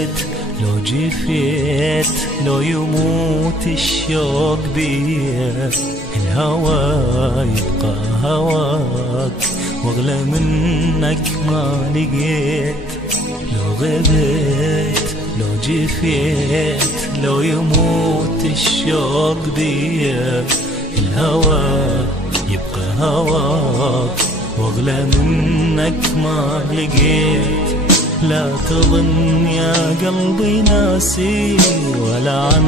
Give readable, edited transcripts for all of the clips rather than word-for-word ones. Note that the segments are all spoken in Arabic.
غبت لو جفيت لو يموت الشوق بيا، الهوى يبقى هواك واغلى منك ما لقيت. لو غبت لو جفيت لو يموت الشوق بيا، الهوى يبقى هواك واغلى منك ما لقيت. لا تظن يا قلبي ناسي ولا عن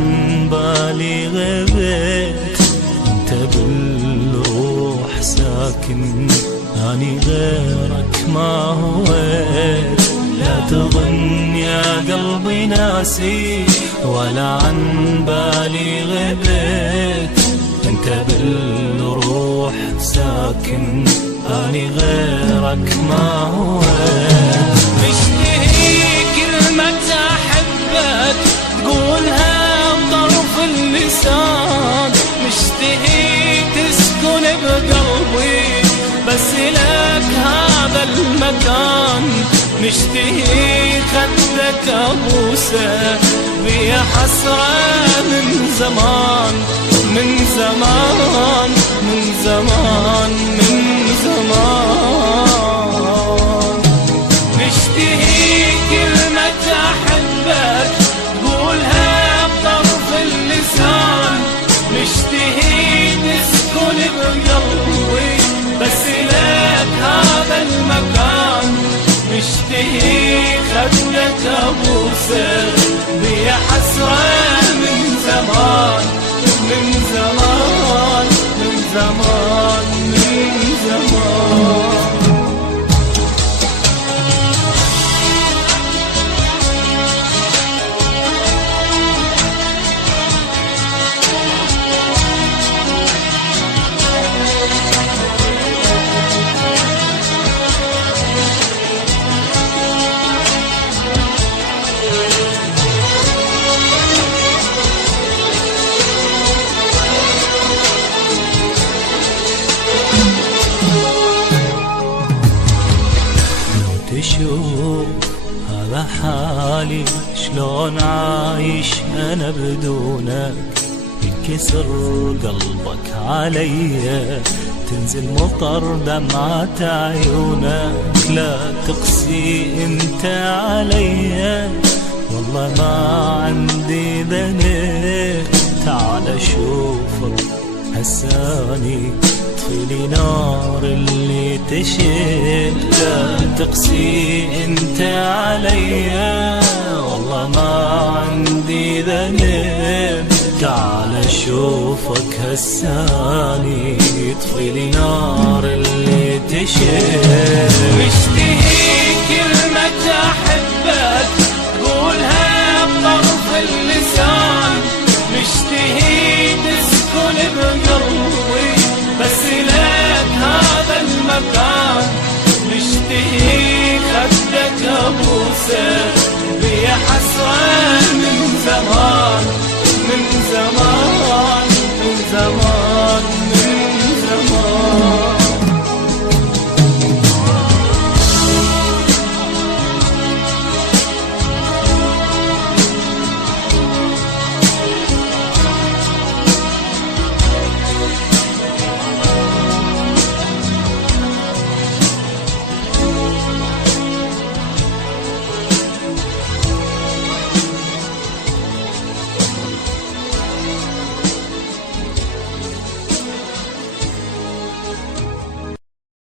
بالي غبت، انت بالروح ساكن اني غيرك ما هويت. لا تظن يا قلبي ناسي ولا عن بالي غبت، انت بالروح ساكن اني غيرك ما هويت. مشتهي كلمة أحبك تقولها بطرف اللسان، مشتهي تسكن بقلبي بس لك هذا المكان، مشتهي خدك أبوسه بيا حسرة من زمان من زمان من زمان من زمان. مشتهي كلمة أحبك تقولها بطرف اللسان، مشتهي تسكن بقلبي بس لك هذا المكان، مشتهي خدك أبوسه بيا حسرة من زمان من زمان من زمان من زمان. تشوف هذا حالي شلون عايش أنا بدونك، ينكسر قلبك عليا تنزل مطر دمعة عيونك. لا تقسي انت عليا والله ما عندي ذنب، تعال شوفك هساني طفيلي نار اللي تشد. لا تقسي انت عليا والله ما عندي ذنب، تعال شوفك هساني طفيلي نار اللي تشد. مشتهي كلمة أحبك تقولها بطرف اللسان، مشتهي تسكن بقلبي بس لك هذا المكان، مشتهي خدك أبوسه